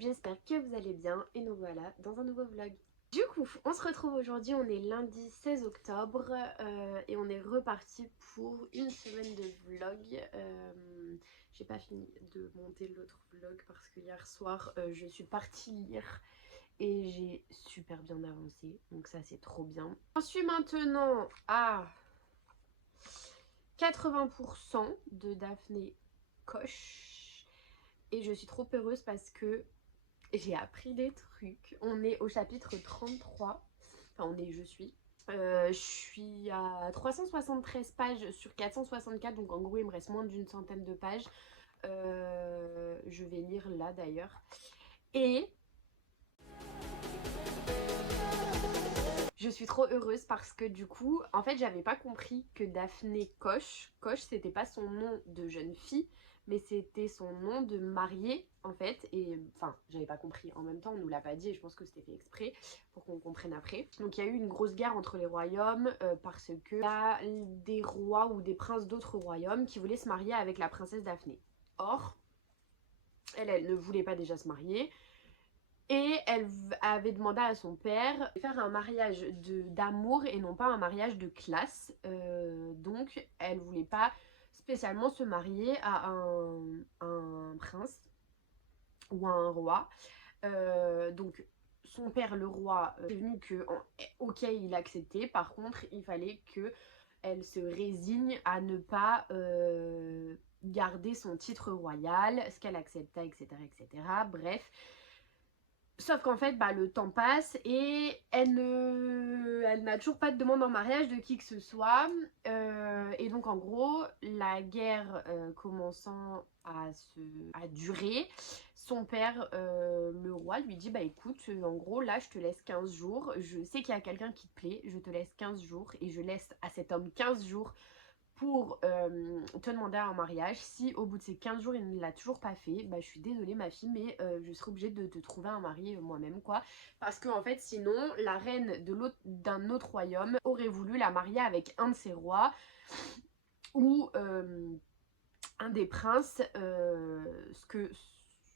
j'espère que vous allez bien et nous voilà dans un nouveau vlog. Du coup, on se retrouve aujourd'hui, on est lundi 16 octobre et on est reparti pour une semaine de vlog. J'ai pas fini de monter l'autre vlog parce que hier soir je suis partie lire et j'ai super bien avancé, donc ça c'est trop bien. J'en suis maintenant à 80% de Daphné Coche et je suis trop heureuse parce que j'ai appris des trucs. On est au chapitre 33. Enfin, je suis à 373 pages sur 464, donc en gros il me reste moins d'une centaine de pages. Je vais lire là d'ailleurs. Et je suis trop heureuse parce que du coup, en fait, j'avais pas compris que Daphné Coche, c'était pas son nom de jeune fille, mais c'était son nom de mariée en fait. Et enfin, j'avais pas compris en même temps, on nous l'a pas dit et je pense que c'était fait exprès pour qu'on comprenne après. Donc il y a eu une grosse guerre entre les royaumes parce que il y a des rois ou des princes d'autres royaumes qui voulaient se marier avec la princesse Daphné. Or, elle ne voulait pas déjà se marier. Et elle avait demandé à son père de faire un mariage d'amour et non pas un mariage de classe. Donc elle voulait pas spécialement se marier à un prince ou à un roi. Donc son père, le roi, est venu que ok, il acceptait. Par contre, il fallait que elle se résigne à ne pas garder son titre royal, ce qu'elle accepta, etc., etc. Bref. Sauf qu'en fait, le temps passe et elle n'a toujours pas de demande en mariage de qui que ce soit. Et donc en gros, la guerre commençant à durer, son père, le roi, lui dit écoute, en gros là je te laisse 15 jours. Je sais qu'il y a quelqu'un qui te plaît, je te laisse 15 jours et je laisse à cet homme 15 jours pour te demander un mariage. Si au bout de ces 15 jours il ne l'a toujours pas fait, je suis désolée ma fille, mais je serai obligée de te trouver un mari moi-même quoi. Parce que en fait sinon la reine d'un autre royaume aurait voulu la marier avec un de ses rois ou un des princes, ce que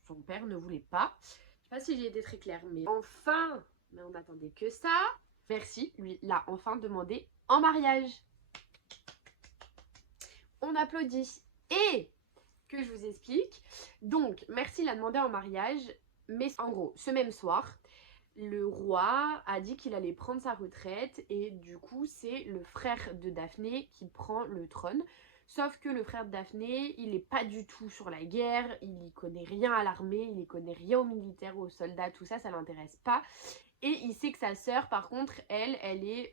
son père ne voulait pas. Je sais pas si j'ai été très claire, mais enfin, mais on n'attendait que ça. Merci, lui l'a enfin demandé en mariage. On applaudit. Et que je vous explique. Donc, Merci l'a demandé en mariage, mais en gros, ce même soir, le roi a dit qu'il allait prendre sa retraite et du coup, c'est le frère de Daphné qui prend le trône. Sauf que le frère de Daphné, il n'est pas du tout sur la guerre, il n'y connaît rien à l'armée, il n'y connaît rien aux militaires, aux soldats, tout ça, ça l'intéresse pas. Et il sait que sa sœur, par contre, elle est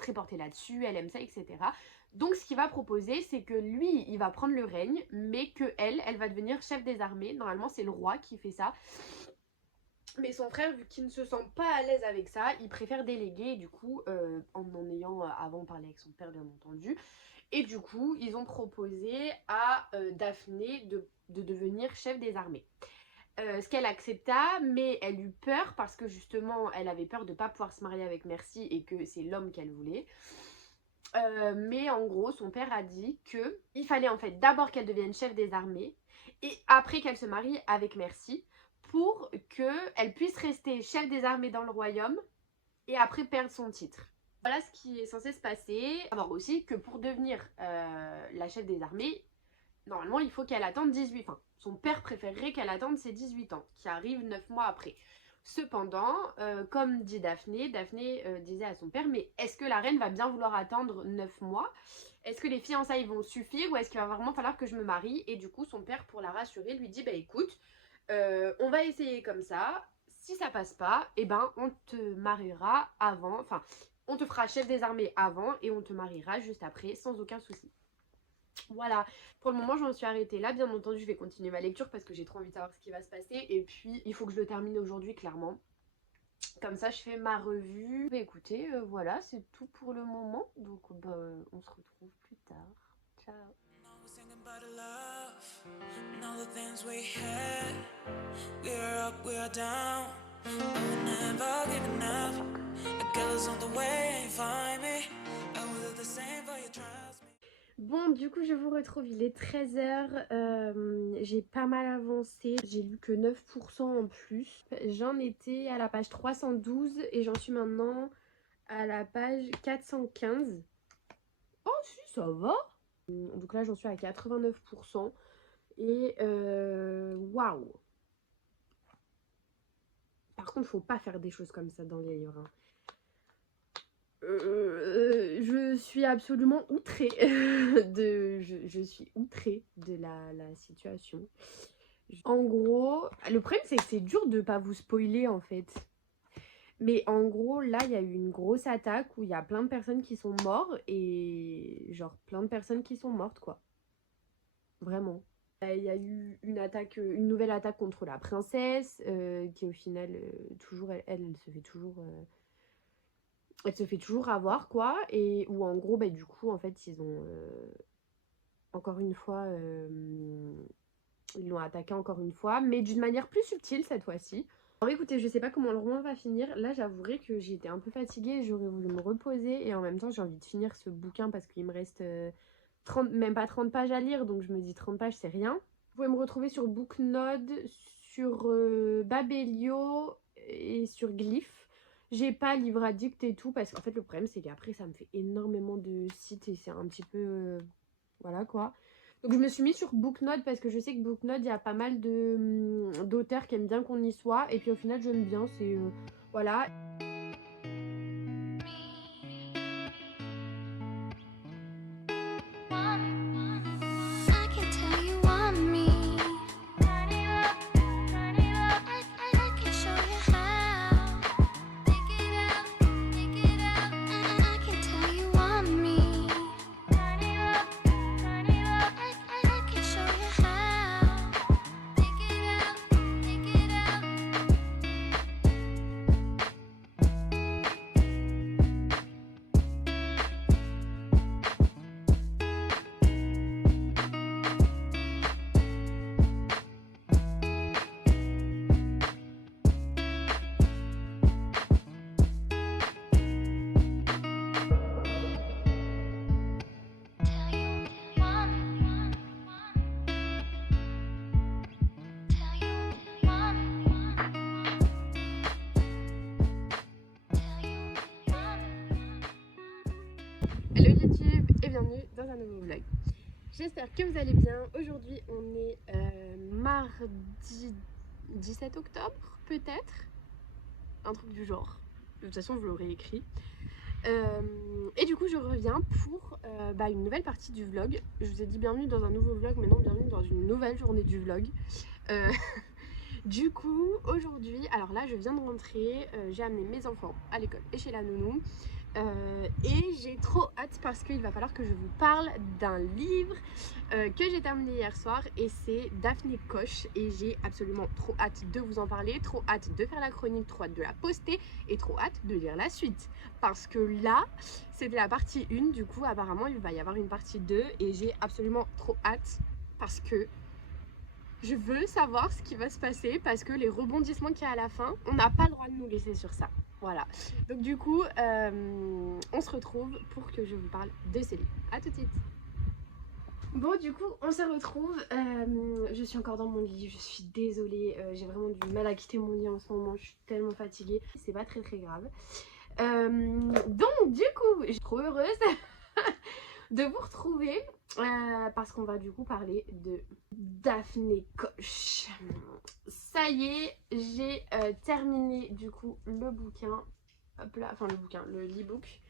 très portée là-dessus, elle aime ça, etc. Donc ce qu'il va proposer, c'est que lui, il va prendre le règne, mais que elle va devenir chef des armées. Normalement, c'est le roi qui fait ça. Mais son frère, vu qu'il ne se sent pas à l'aise avec ça, il préfère déléguer, et du coup, en ayant avant parlé avec son père, bien entendu. Et du coup, ils ont proposé à Daphné de devenir chef des armées. Ce qu'elle accepta, mais elle eut peur parce que justement elle avait peur de ne pas pouvoir se marier avec Merci et que c'est l'homme qu'elle voulait. Mais en gros son père a dit que il fallait en fait d'abord qu'elle devienne chef des armées et après qu'elle se marie avec Merci pour qu'elle puisse rester chef des armées dans le royaume et après perdre son titre. Voilà ce qui est censé se passer. Alors aussi que pour devenir la chef des armées, normalement il faut qu'elle attende 18 ans. Son père préférerait qu'elle attende ses 18 ans, qui arrivent 9 mois après. Cependant, comme dit Daphné, disait à son père, mais est-ce que la reine va bien vouloir attendre 9 mois? Est-ce que les fiançailles vont suffire ou est-ce qu'il va vraiment falloir que je me marie? Et du coup, son père, pour la rassurer, lui dit, écoute, on va essayer comme ça. Si ça passe pas, on te mariera avant, enfin, on te fera chef des armées avant et on te mariera juste après, sans aucun souci. Voilà, pour le moment j'en suis arrêtée là. Bien entendu je vais continuer ma lecture parce que j'ai trop envie de savoir ce qui va se passer. Et puis il faut que je le termine aujourd'hui clairement. Comme ça je fais ma revue. Écoutez, voilà c'est tout pour le moment. Donc on se retrouve plus tard. Ciao. Bon, du coup, je vous retrouve, il est 13h. J'ai pas mal avancé. J'ai lu que 9% en plus. J'en étais à la page 312 et j'en suis maintenant à la page 415. Oh, si, ça va. Donc là, j'en suis à 89%. Et waouh! Par contre, faut pas faire des choses comme ça dans les livres, hein. Je suis absolument outrée je suis outrée de la situation. En gros, le problème c'est que c'est dur de pas vous spoiler en fait. Mais en gros, là, il y a eu une grosse attaque où il y a plein de personnes qui sont mortes et genre plein de personnes qui sont mortes quoi. Vraiment. Il y a eu une attaque, une nouvelle attaque contre la princesse qui au final, toujours, elle se fait toujours... elle se fait toujours avoir quoi, et où en gros bah du coup en fait ils ont encore une fois ils l'ont attaqué encore une fois, mais d'une manière plus subtile cette fois-ci. Alors écoutez, je sais pas comment le roman va finir, là j'avouerai que j'ai été un peu fatiguée, j'aurais voulu me reposer et en même temps j'ai envie de finir ce bouquin parce qu'il me reste 30, même pas 30 pages à lire, donc je me dis 30 pages c'est rien. Vous pouvez me retrouver sur Booknode, sur Babelio et sur Glyph. J'ai pas Livre Addict et tout parce qu'en fait le problème c'est qu'après ça me fait énormément de sites et c'est un petit peu voilà quoi. Donc je me suis mis sur Booknode parce que je sais que Booknode il y a pas mal de d'auteurs qui aiment bien qu'on y soit et puis au final j'aime bien, c'est voilà. I can tell you want me. Turn it up, turn it up. I can show you how. Take it out, take it out. I can tell you want me. Turn it up, turn it up. I can show you how. Take it out, take it out. Tell you want me. Tell you want me. Tell you want me. Hello YouTube et bienvenue dans un nouveau vlog. J'espère que vous allez bien. Aujourd'hui on est mardi 17 octobre peut-être, un truc du genre. De toute façon vous l'aurez écrit. Et du coup je reviens pour une nouvelle partie du vlog. Je vous ai dit bienvenue dans un nouveau vlog, mais non, bienvenue dans une nouvelle journée du vlog. Du coup aujourd'hui, alors là je viens de rentrer, j'ai amené mes enfants à l'école et chez la nounou. Et j'ai trop hâte parce qu'il va falloir que je vous parle d'un livre que j'ai terminé hier soir et c'est Daphné Koch et j'ai absolument trop hâte de vous en parler, trop hâte de faire la chronique, trop hâte de la poster et trop hâte de lire la suite parce que là c'était la partie 1, du coup apparemment il va y avoir une partie 2 et j'ai absolument trop hâte parce que je veux savoir ce qui va se passer parce que les rebondissements qu'il y a à la fin, on n'a pas le droit de nous laisser sur ça. Voilà. Donc du coup, on se retrouve pour que je vous parle de ces livres. A tout de suite. Bon, du coup, on se retrouve. Je suis encore dans mon lit, je suis désolée. J'ai vraiment du mal à quitter mon lit en ce moment, je suis tellement fatiguée. C'est pas très grave. Donc du coup, je suis trop heureuse de vous retrouver parce qu'on va du coup parler de Daphné Koch. Ça y est, j'ai terminé du coup le bouquin. Hop là, enfin le bouquin, l'e-book.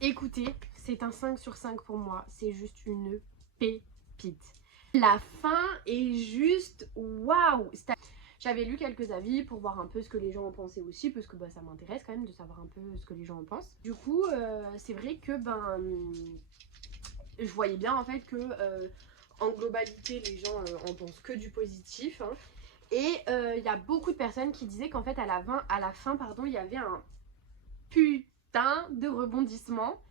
Écoutez, c'est un 5 sur 5 pour moi. C'est juste une pépite. La fin est juste waouh! J'avais lu quelques avis pour voir un peu ce que les gens en pensaient aussi, parce que ça m'intéresse quand même de savoir un peu ce que les gens en pensent. Du coup, c'est vrai que je voyais bien en fait que en globalité les gens en pensent que du positif, hein. Et il y a beaucoup de personnes qui disaient qu'en fait à la fin pardon, il y avait un putain de rebondissement.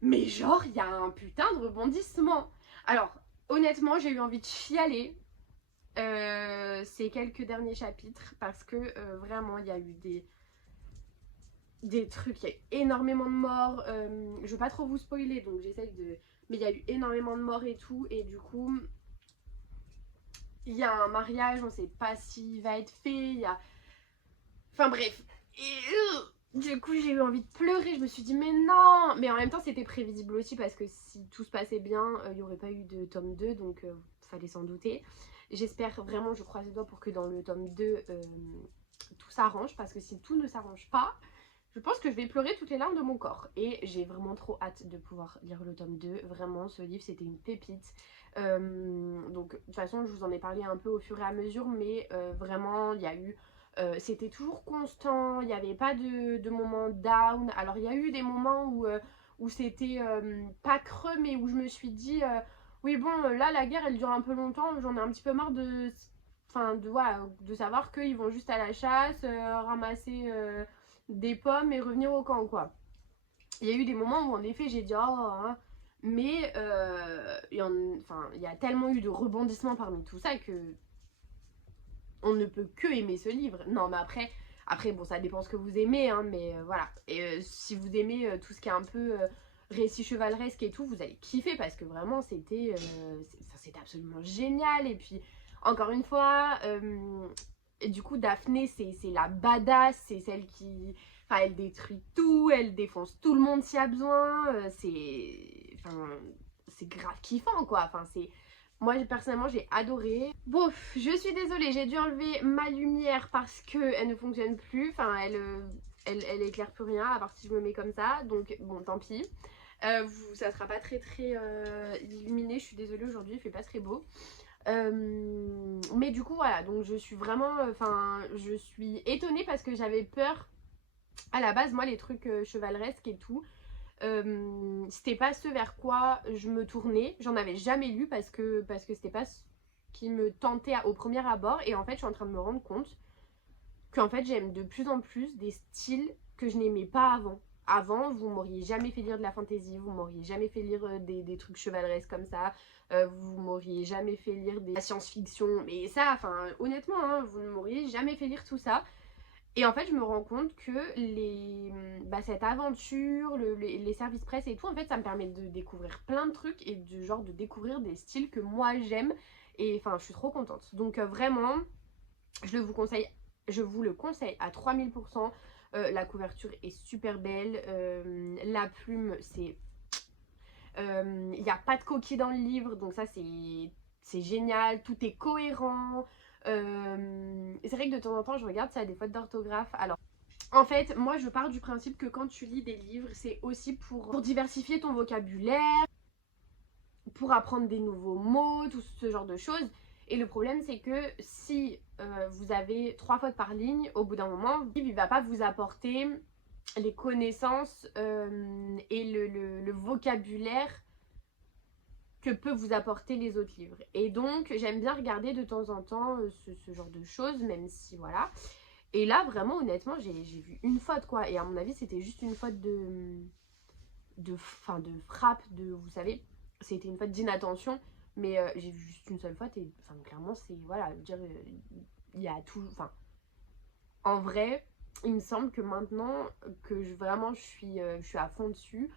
Mais genre il y a un putain de rebondissement. Alors honnêtement j'ai eu envie de chialer ces quelques derniers chapitres parce que vraiment il y a eu des des trucs, il y a eu énormément de morts. Je veux pas trop vous spoiler, donc j'essaye de... Mais il y a eu énormément de morts et tout, et du coup, il y a un mariage, on sait pas s'il va être fait, il y a... Enfin bref. Et du coup, j'ai eu envie de pleurer, je me suis dit mais non. Mais en même temps, c'était prévisible aussi parce que si tout se passait bien, il n'y aurait pas eu de tome 2, donc fallait s'en douter. J'espère vraiment, je croise les doigts pour que dans le tome 2, tout s'arrange, parce que si tout ne s'arrange pas, je pense que je vais pleurer toutes les larmes de mon corps. Et j'ai vraiment trop hâte de pouvoir lire le tome 2. Vraiment, ce livre, c'était une pépite. Donc, de toute façon, je vous en ai parlé un peu au fur et à mesure, mais vraiment, il y a eu... c'était toujours constant, il n'y avait pas de moments down. Alors, il y a eu des moments où c'était pas creux, mais où je me suis dit... oui, bon, là, la guerre, elle dure un peu longtemps. J'en ai un petit peu marre de... Enfin, voilà, de savoir qu'ils vont juste à la chasse, ramasser... des pommes et revenir au camp, quoi. Il y a eu des moments où en effet j'ai dit oh, hein, mais il y a tellement eu de rebondissements parmi tout ça que on ne peut que aimer ce livre. Non, mais après bon, ça dépend ce que vous aimez, hein, mais voilà. Et si vous aimez tout ce qui est un peu récit chevaleresque et tout, vous allez kiffer parce que vraiment c'était absolument génial. Et puis encore une fois, et du coup Daphné c'est la badass, c'est celle qui... Enfin, elle détruit tout, elle défonce tout le monde s'il y a besoin, c'est grave kiffant quoi, enfin c'est... Moi personnellement j'ai adoré. Bon, je suis désolée, j'ai dû enlever ma lumière parce qu'elle ne fonctionne plus, enfin elle éclaire plus rien à part si je me mets comme ça, donc bon tant pis. Ça sera pas très illuminé, je suis désolée, aujourd'hui il fait pas très beau. Mais du coup voilà, donc je suis vraiment, je suis étonnée parce que j'avais peur à la base. Moi les trucs chevaleresques et tout, c'était pas ce vers quoi je me tournais, j'en avais jamais lu parce que c'était pas ce qui me tentait au premier abord. Et en fait je suis en train de me rendre compte qu'en fait j'aime de plus en plus des styles que je n'aimais pas avant. Avant, vous m'auriez jamais fait lire de la fantasy, vous m'auriez jamais fait lire des trucs chevaleresques comme ça, vous m'auriez jamais fait lire de la science-fiction, mais ça, enfin, honnêtement, hein, vous ne m'auriez jamais fait lire tout ça. Et en fait, je me rends compte que cette aventure, les services presse et tout, en fait, ça me permet de découvrir plein de trucs et de découvrir des styles que moi j'aime. Et enfin, je suis trop contente. Donc vraiment, je vous le conseille à 3000%. La couverture est super belle. La plume, c'est... Il n'y a pas de coquille dans le livre, donc ça c'est génial. Tout est cohérent. C'est vrai que de temps en temps je regarde, ça a des fautes d'orthographe. Alors en fait moi je pars du principe que quand tu lis des livres, c'est aussi pour diversifier ton vocabulaire, pour apprendre des nouveaux mots, tout ce genre de choses. Et le problème c'est que si vous avez 3 fautes par ligne, au bout d'un moment il ne va pas vous apporter les connaissances et le vocabulaire que peut vous apporter les autres livres. Et donc j'aime bien regarder de temps en temps ce genre de choses, même si voilà. Et là vraiment honnêtement j'ai vu une faute quoi, et à mon avis c'était juste une faute de frappe, vous savez, c'était une faute d'inattention. Mais j'ai vu juste une seule faute et enfin clairement c'est voilà, je veux dire, il y a tout, enfin en vrai il me semble que maintenant que vraiment je suis à fond dessus,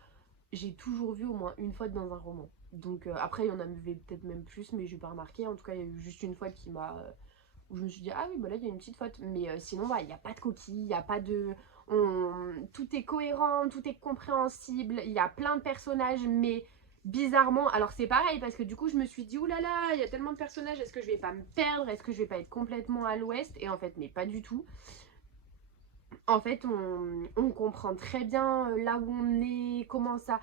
j'ai toujours vu au moins une faute dans un roman. Donc après il y en avait peut-être même plus, mais j'ai pas remarqué. En tout cas il y a eu juste une faute qui m'a... où je me suis dit ah oui bah là il y a une petite faute. Mais sinon il n'y a pas de coquille, il n'y a pas de... tout est cohérent, tout est compréhensible, il y a plein de personnages, mais bizarrement... Alors c'est pareil parce que du coup je me suis dit oulala, il y a tellement de personnages, est-ce que je vais pas me perdre, est-ce que je vais pas être complètement à l'ouest? Et en fait mais pas du tout. En fait on comprend très bien là où on est, comment ça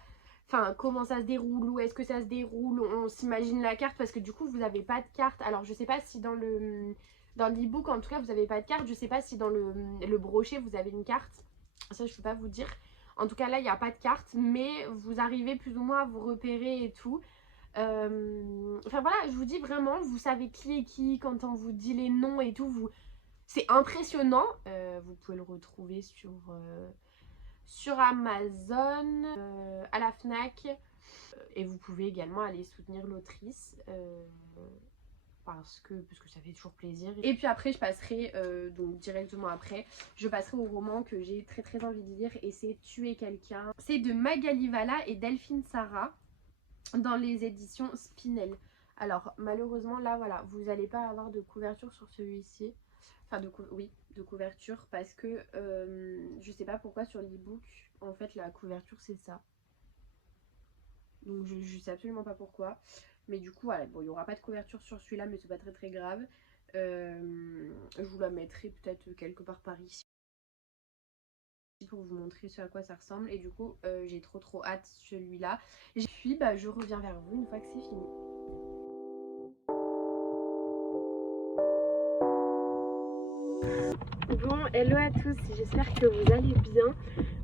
se déroule, où est-ce que ça se déroule, on s'imagine la carte parce que du coup vous n'avez pas de carte. Alors je sais pas si dans l'e-book en tout cas vous n'avez pas de carte, je sais pas si dans le brochet vous avez une carte, ça je peux pas vous dire. En tout cas là il n'y a pas de carte, mais vous arrivez plus ou moins à vous repérer et tout. Enfin voilà, je vous dis vraiment, vous savez qui est qui quand on vous dit les noms et tout, c'est impressionnant. Vous pouvez le retrouver sur Amazon, à la Fnac, et vous pouvez également aller soutenir l'autrice. parce que ça fait toujours plaisir. Et puis après je passerai, donc directement après, je passerai au roman que j'ai très très envie de lire, et c'est Tuer quelqu'un. C'est de Magali Valla et Delphine Sarah dans les éditions Spinel. Alors malheureusement là voilà, vous n'allez pas avoir de couverture sur celui-ci. Enfin de couverture, parce que je sais pas pourquoi sur l'ebook en fait la couverture c'est ça. Donc je sais absolument pas pourquoi. Mais du coup voilà, bon il n'y aura pas de couverture sur celui-là, mais c'est pas très très grave. Je vous la mettrai peut-être quelque part par ici pour vous montrer ce à quoi ça ressemble. Et du coup j'ai trop hâte celui-là. Et puis bah je reviens vers vous une fois que c'est fini. Bon, hello à tous, j'espère que vous allez bien.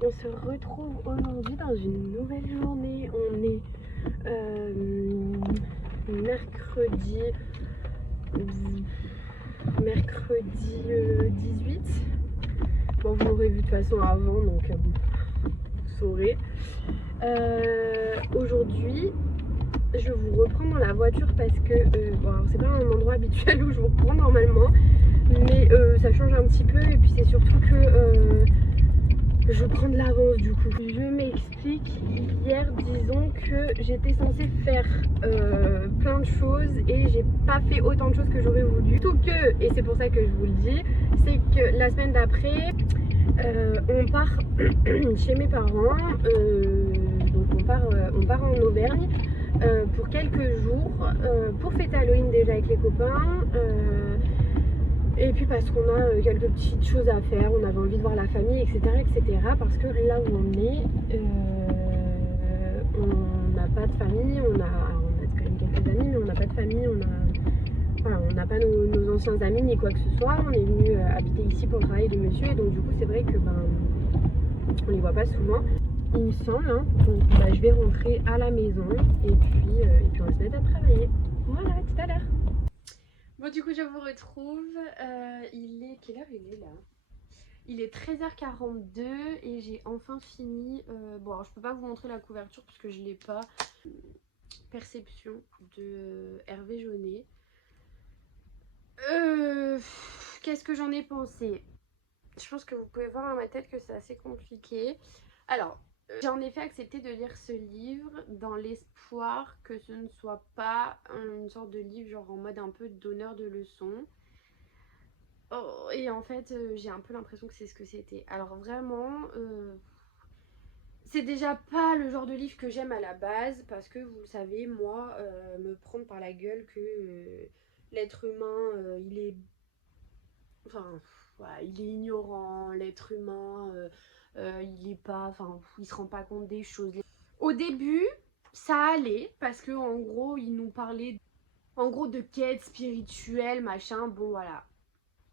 On se retrouve aujourd'hui dans une nouvelle journée. On est mercredi 18. Bon, vous l'aurez vu de toute façon avant, donc vous saurez. Aujourd'hui, je vous reprends dans la voiture parce que bon, alors c'est pas un endroit habituel où je vous reprends normalement, mais ça change un petit peu, et puis c'est surtout que je prends de l'avance du coup. Je m'explique, hier disons que j'étais censée faire plein de choses et j'ai pas fait autant de choses que j'aurais voulu. Tout que, et c'est pour ça que je vous le dis, c'est que la semaine d'après on part chez mes parents, donc on part en Auvergne pour quelques jours pour fêter Halloween déjà avec les copains. Et puis parce qu'on a quelques petites choses à faire, on avait envie de voir la famille, etc. Parce que là où on est, on n'a pas de famille, on a quand même quelques amis, mais on n'a pas de famille, on n'a pas nos anciens amis ni quoi que ce soit. On est venu habiter ici pour le travail de monsieur, et donc du coup c'est vrai que on les voit pas souvent, il me semble, hein. Donc je vais rentrer à la maison et puis on va se mettre à travailler. Voilà, à tout à l'heure. Bon, du coup je vous retrouve, il est... Quelle heure il est là? Il est 13h42 et j'ai enfin fini. Bon, alors je peux pas vous montrer la couverture parce que je l'ai pas. Perception de Hervé Jaunet. Qu'est-ce que j'en ai pensé? Je pense que vous pouvez voir à ma tête que c'est assez compliqué. Alors, j'ai en effet accepté de lire ce livre dans l'espoir que ce ne soit pas une sorte de livre genre en mode un peu donneur de leçons. Oh, et en fait, j'ai un peu l'impression que c'est ce que c'était. Alors vraiment, c'est déjà pas le genre de livre que j'aime à la base, parce que vous le savez, moi, me prendre par la gueule que l'être humain, il est... Enfin, voilà, il est ignorant, l'être humain, il est pas... Enfin, il se rend pas compte des choses. Au début, ça allait, parce que en gros, il nous parlait en gros de quête spirituelle, machin, bon voilà.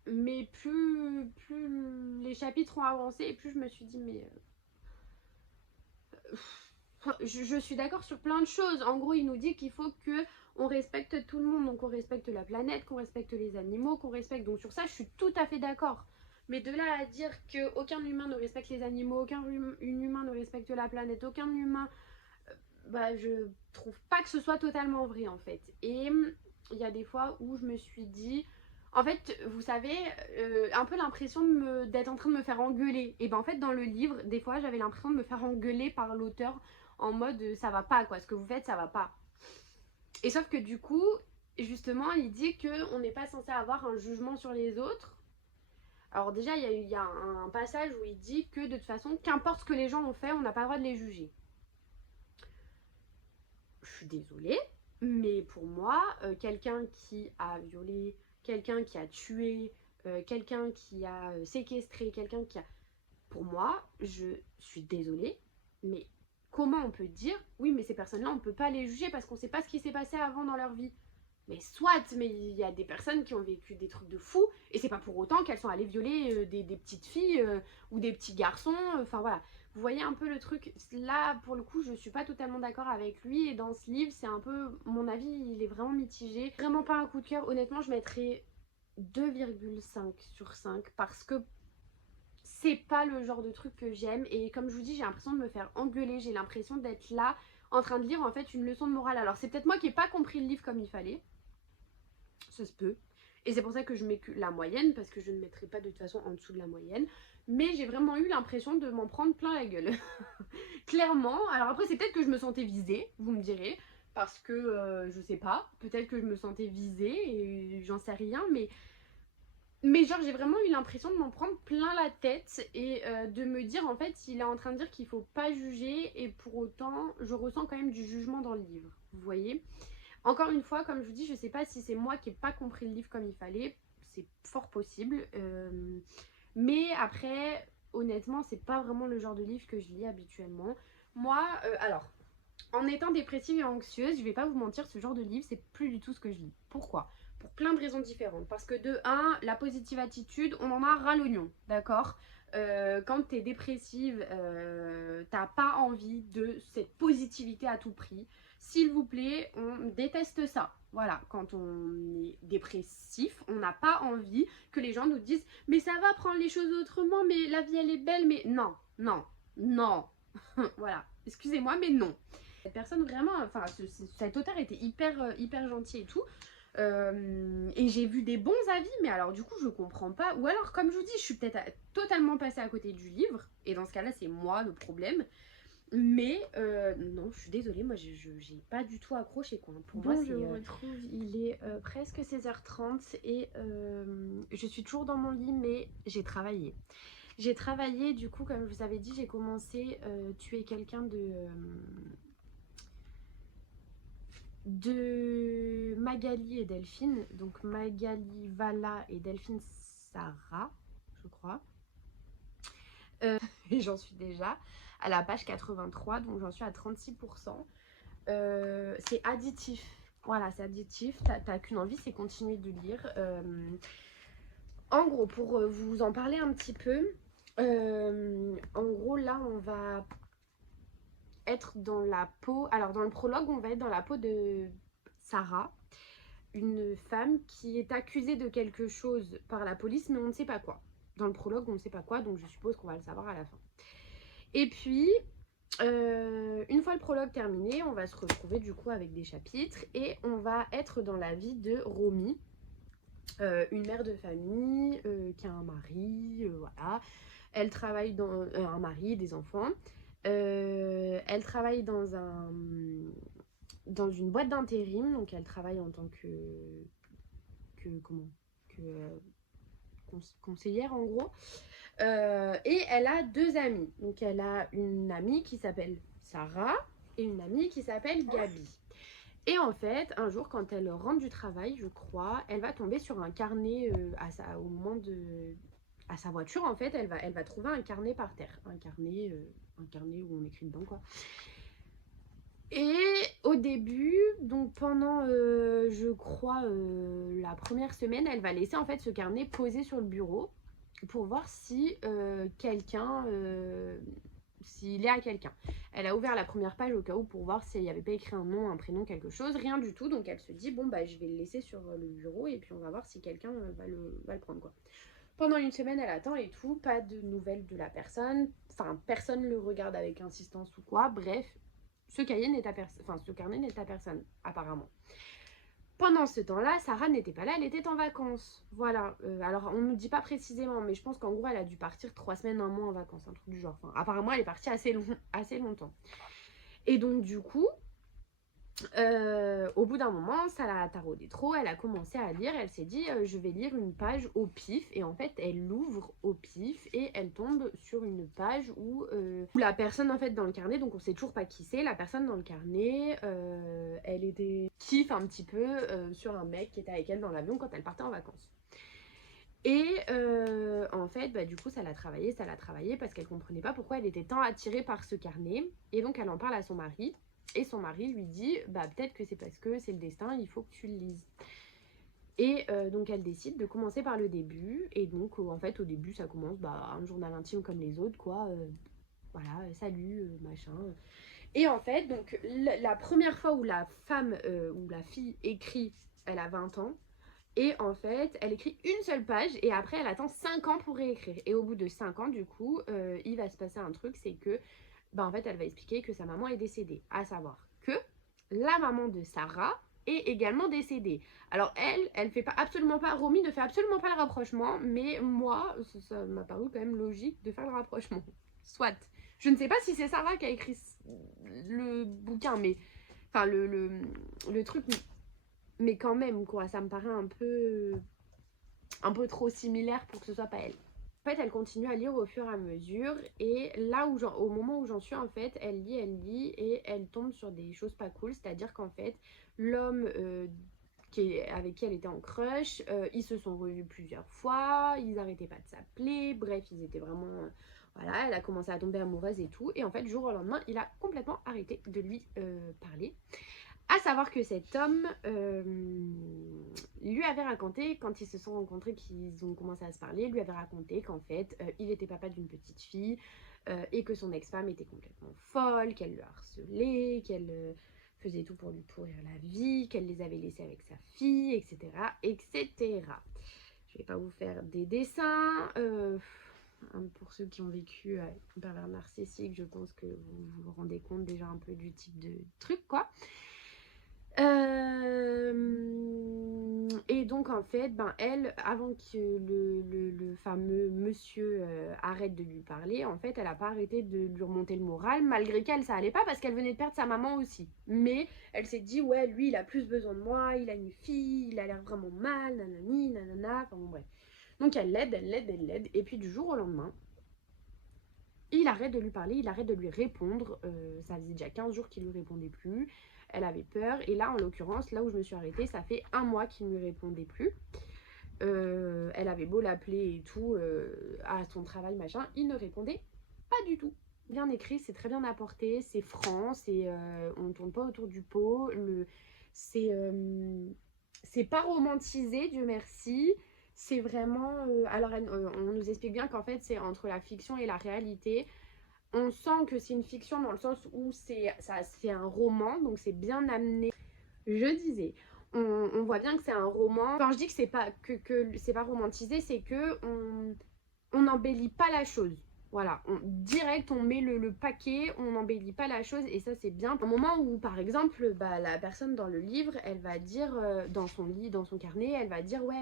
Mais plus les chapitres ont avancé, et plus je me suis dit, mais... je suis d'accord sur plein de choses. En gros, il nous dit qu'il faut que on respecte tout le monde. Donc on respecte la planète, qu'on respecte les animaux, qu'on respecte... Donc sur ça, je suis tout à fait d'accord. Mais de là à dire qu'aucun humain ne respecte les animaux, aucun humain ne respecte la planète, aucun humain... je trouve pas que ce soit totalement vrai en fait. Et il y a des fois où je me suis dit... En fait, vous savez, un peu l'impression d'être en train de me faire engueuler. Et ben en fait, dans le livre, des fois, j'avais l'impression de me faire engueuler par l'auteur en mode ça va pas quoi, ce que vous faites, ça va pas. Et sauf que du coup, justement, il dit qu'on n'est pas censé avoir un jugement sur les autres. Alors déjà, il y a un passage où il dit que de toute façon, qu'importe ce que les gens ont fait, on n'a pas le droit de les juger. Je suis désolée, mais pour moi, quelqu'un qui a violé, quelqu'un qui a tué, quelqu'un qui a séquestré, quelqu'un qui a... Pour moi, je suis désolée, mais comment on peut dire, oui, mais ces personnes-là, on ne peut pas les juger parce qu'on ne sait pas ce qui s'est passé avant dans leur vie. Mais soit, mais il y a des personnes qui ont vécu des trucs de fou, et c'est pas pour autant qu'elles sont allées violer des petites filles ou des petits garçons, enfin voilà. Vous voyez un peu le truc, là pour le coup je suis pas totalement d'accord avec lui, et dans ce livre c'est un peu, mon avis il est vraiment mitigé. Vraiment pas un coup de cœur, honnêtement je mettrais 2,5 sur 5 parce que c'est pas le genre de truc que j'aime, et comme je vous dis j'ai l'impression de me faire engueuler, j'ai l'impression d'être là en train de lire en fait une leçon de morale. Alors c'est peut-être moi qui n'ai pas compris le livre comme il fallait, ça se peut. Et c'est pour ça que je mets que la moyenne, parce que je ne mettrai pas de toute façon en dessous de la moyenne. Mais j'ai vraiment eu l'impression de m'en prendre plein la gueule. Clairement. Alors après, c'est peut-être que je me sentais visée, vous me direz. Parce que, je sais pas, peut-être que je me sentais visée et j'en sais rien. Mais genre, j'ai vraiment eu l'impression de m'en prendre plein la tête et de me dire, en fait, il est en train de dire qu'il faut pas juger et pour autant, je ressens quand même du jugement dans le livre. Vous voyez? Encore une fois, comme je vous dis, je sais pas si c'est moi qui n'ai pas compris le livre comme il fallait. C'est fort possible. Mais après, honnêtement, c'est pas vraiment le genre de livre que je lis habituellement. Moi, alors, en étant dépressive et anxieuse, je vais pas vous mentir, ce genre de livre, c'est plus du tout ce que je lis. Pourquoi? Pour plein de raisons différentes. Parce que de un, la positive attitude, on en a ras l'oignon, d'accord? Quand t'es dépressive, t'as pas envie de cette positivité à tout prix. S'il vous plaît, on déteste ça. Voilà, quand on est dépressif, on n'a pas envie que les gens nous disent mais ça va, prendre les choses autrement, mais la vie elle est belle, mais non, non, non. Voilà, excusez-moi, mais non. Cette personne vraiment, enfin cet auteur était hyper gentil et tout. Et j'ai vu des bons avis, mais alors du coup je comprends pas. Ou alors comme je vous dis, je suis peut-être totalement passée à côté du livre. Et dans ce cas-là, c'est moi le problème. Mais non, je suis désolée, moi j'ai pas du tout accroché quoi. Pour moi, Bon, c'est. je vous retrouve, il est presque 16h30 et je suis toujours dans mon lit, mais j'ai travaillé. J'ai travaillé, du coup, comme je vous avais dit, j'ai commencé tuer quelqu'un de Magali et Delphine. Donc Magali Vala et Delphine Sarah, je crois. Et j'en suis déjà à la page 83, donc j'en suis à 36%. C'est additif. Voilà, c'est additif. T'as qu'une envie, c'est continuer de lire. En gros, pour vous en parler un petit peu, en gros, là, on va être dans la peau. Alors, dans le prologue, on va être dans la peau de Sarah, une femme qui est accusée de quelque chose par la police, mais on ne sait pas quoi. Dans le prologue, on ne sait pas quoi, donc je suppose qu'on va le savoir à la fin. Et puis, une fois le prologue terminé, on va se retrouver du coup avec des chapitres et on va être dans la vie de Romy, une mère de famille qui a un mari, voilà. Elle travaille dans un mari, des enfants. Elle travaille dans une boîte d'intérim, donc elle travaille en tant conseillère en gros. Et elle a deux amies. Donc elle a une amie qui s'appelle Sarah et une amie qui s'appelle Gabi. Et en fait, un jour, quand elle rentre du travail, je crois, elle va tomber sur un carnet au moment à sa voiture. En fait, elle va trouver un carnet par terre. Un carnet où on écrit dedans, quoi. Et au début, donc pendant, je crois, la première semaine, elle va laisser en fait ce carnet posé sur le bureau pour voir si quelqu'un, s'il est à quelqu'un. Elle a ouvert la première page au cas où pour voir s'il n'y avait pas écrit un nom, un prénom, quelque chose, rien du tout. Donc elle se dit bon bah je vais le laisser sur le bureau et puis on va voir si quelqu'un va le prendre quoi. Pendant une semaine elle attend et tout, pas de nouvelles de la personne, enfin personne le regarde avec insistance ou quoi, bref, ce carnet n'est à personne apparemment. Pendant ce temps-là, Sarah n'était pas là, elle était en vacances. Voilà. Alors, on ne nous dit pas précisément, mais je pense qu'en gros, elle a dû partir 3 semaines, un mois en vacances, un truc du genre. Enfin, apparemment, elle est partie assez longtemps. Et donc, du coup, au bout d'un moment, ça l'a taraudé trop. Elle a commencé à lire. Elle s'est dit, je vais lire une page au pif. Et en fait, elle l'ouvre au pif et elle tombe sur une page où la personne en fait dans le carnet, donc on sait toujours pas qui c'est, la personne dans le carnet, elle kiffe un petit peu sur un mec qui était avec elle dans l'avion quand elle partait en vacances. Et en fait, bah, du coup, ça l'a travaillé parce qu'elle comprenait pas pourquoi elle était tant attirée par ce carnet. Et donc, elle en parle à son mari. Et son mari lui dit, bah peut-être que c'est parce que c'est le destin, il faut que tu le lises. Et donc elle décide de commencer par le début. Et donc en fait au début ça commence un journal intime comme les autres quoi. Voilà, salut, machin. Et en fait donc la première fois où la femme ou la fille écrit, elle a 20 ans. Et en fait elle écrit une seule page et après elle attend 5 ans pour réécrire. Et au bout de 5 ans du coup il va se passer un truc, c'est que en fait, elle va expliquer que sa maman est décédée. À savoir que la maman de Sarah est également décédée. Alors elle fait pas absolument pas, Romy ne fait absolument pas le rapprochement, mais moi, ça m'a paru quand même logique de faire le rapprochement. Soit. Je ne sais pas si c'est Sarah qui a écrit le bouquin, mais enfin le truc, mais quand même quoi, ça me paraît un peu trop similaire pour que ce soit pas elle. En fait, elle continue à lire au fur et à mesure, et là où au moment où j'en suis, en fait, elle lit, et elle tombe sur des choses pas cool, c'est-à-dire qu'en fait, l'homme avec qui elle était en crush, ils se sont revus plusieurs fois, ils arrêtaient pas de s'appeler, bref, ils étaient vraiment... voilà, elle a commencé à tomber amoureuse et tout, et en fait, du jour au lendemain, il a complètement arrêté de lui parler. À savoir que cet homme lui avait raconté, quand ils se sont rencontrés, qu'ils ont commencé à se parler, lui avait raconté qu'en fait, il était papa d'une petite fille et que son ex-femme était complètement folle, qu'elle le harcelait, qu'elle faisait tout pour lui pourrir la vie, qu'elle les avait laissés avec sa fille, etc. etc. Je vais pas vous faire des dessins. Pour ceux qui ont vécu un pervers narcissique, je pense que vous vous rendez compte déjà un peu du type de truc, quoi. Et donc en fait, ben elle, avant que le fameux monsieur arrête de lui parler, en fait, elle a pas arrêté de lui remonter le moral, malgré qu'elle, ça allait pas parce qu'elle venait de perdre sa maman aussi. Mais elle s'est dit, ouais, lui, il a plus besoin de moi, il a une fille, il a l'air vraiment mal, nanani, nanana, enfin bon, bref. Donc elle l'aide, et puis du jour au lendemain, il arrête de lui parler, il arrête de lui répondre. Ça faisait déjà 15 jours qu'il lui répondait plus. Elle avait peur. Et là, en l'occurrence, là où je me suis arrêtée, ça fait 1 mois qu'il ne lui répondait plus. Elle avait beau l'appeler et tout, à son travail, machin. Il ne répondait pas du tout. Bien écrit, c'est très bien apporté, c'est franc, on ne tourne pas autour du pot. C'est pas romantisé, Dieu merci. C'est vraiment... alors, on nous explique bien qu'en fait, c'est entre la fiction et la réalité. On sent que c'est une fiction dans le sens où c'est un roman, donc c'est bien amené. Je disais, on voit bien que c'est un roman. Quand je dis que c'est pas, c'est pas romantisé, c'est que on n'embellit pas la chose. Voilà, direct, on met le paquet, on n'embellit pas la chose, et ça c'est bien. Au moment où, par exemple, bah, la personne dans le livre, elle va dire, dans son carnet, elle va dire, ouais,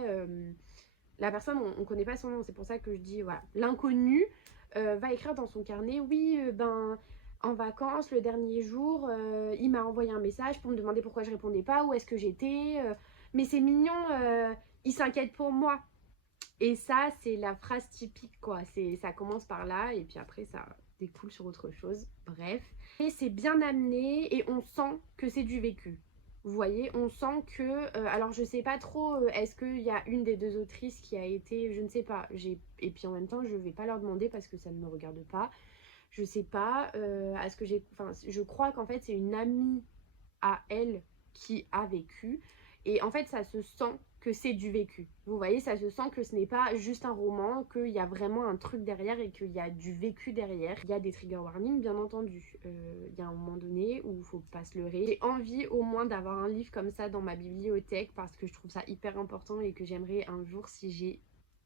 la personne, on connaît pas son nom, c'est pour ça que je dis, voilà, l'inconnu va écrire dans son carnet, oui, ben, en vacances, le dernier jour, il m'a envoyé un message pour me demander pourquoi je répondais pas, où est-ce que j'étais, mais c'est mignon, il s'inquiète pour moi. Et ça, c'est la phrase typique, quoi. Ça commence par là, et puis après, ça découle sur autre chose. Bref. Et c'est bien amené, et on sent que c'est du vécu. Vous voyez, on sent que... alors, je sais pas trop, est-ce qu'il y a une des deux autrices qui a été... Je ne sais pas. Et puis, en même temps, je vais pas leur demander parce que ça ne me regarde pas. Je sais pas. Est-ce que j'ai... Enfin, je crois qu'en fait, c'est une amie à elle qui a vécu. Et en fait, ça se sent que c'est du vécu. Vous voyez, ça se sent que ce n'est pas juste un roman, qu'il y a vraiment un truc derrière et qu'il y a du vécu derrière. Il y a des trigger warnings, bien entendu. Il y a un moment donné où il ne faut pas se leurrer. J'ai envie au moins d'avoir un livre comme ça dans ma bibliothèque parce que je trouve ça hyper important et que j'aimerais un jour, si j'ai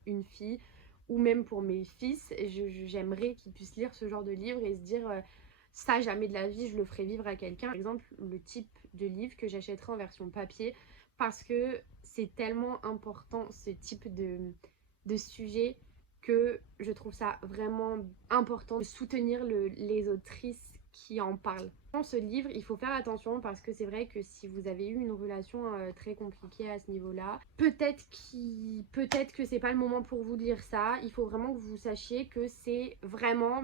une fille, ou même pour mes fils, j'aimerais qu'ils puissent lire ce genre de livre et se dire... ça, jamais de la vie, je le ferai vivre à quelqu'un. Par exemple, le type de livre que j'achèterai en version papier, parce que c'est tellement important, ce type de sujet, que je trouve ça vraiment important de soutenir les autrices qui en parlent. Dans ce livre, il faut faire attention parce que c'est vrai que si vous avez eu une relation très compliquée à ce niveau-là, peut-être que c'est pas le moment pour vous de lire ça. Il faut vraiment que vous sachiez que c'est vraiment...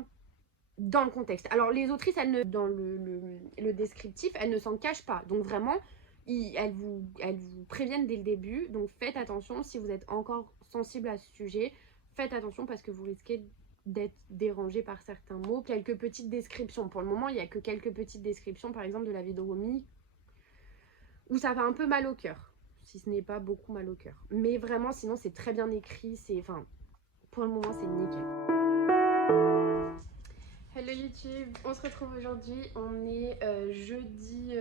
dans le contexte. Alors les autrices, dans le descriptif, elles ne s'en cachent pas. Donc vraiment, elles vous préviennent dès le début. Donc faites attention si vous êtes encore sensible à ce sujet. Faites attention parce que vous risquez d'être dérangé par certains mots. Quelques petites descriptions. Pour le moment, il n'y a que quelques petites descriptions, par exemple de la vie de Romy, où ça fait un peu mal au cœur. Si ce n'est pas beaucoup mal au cœur. Mais vraiment, sinon, c'est très bien écrit. Enfin, pour le moment, c'est nickel. Hello YouTube, on se retrouve aujourd'hui, on est jeudi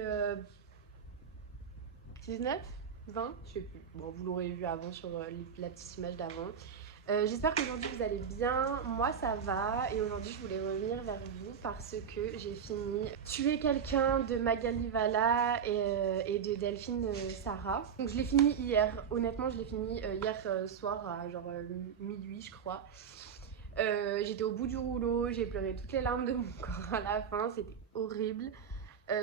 19, 20, je sais plus, bon vous l'aurez vu avant sur la petite image d'avant. J'espère qu'aujourd'hui vous allez bien, moi ça va et aujourd'hui je voulais revenir vers vous parce que j'ai fini Tuer quelqu'un de Magali Vala et de Delphine Sarah. Donc je l'ai fini hier, honnêtement je l'ai fini hier soir à genre minuit je crois. J'étais au bout du rouleau, j'ai pleuré toutes les larmes de mon corps à la fin, c'était horrible.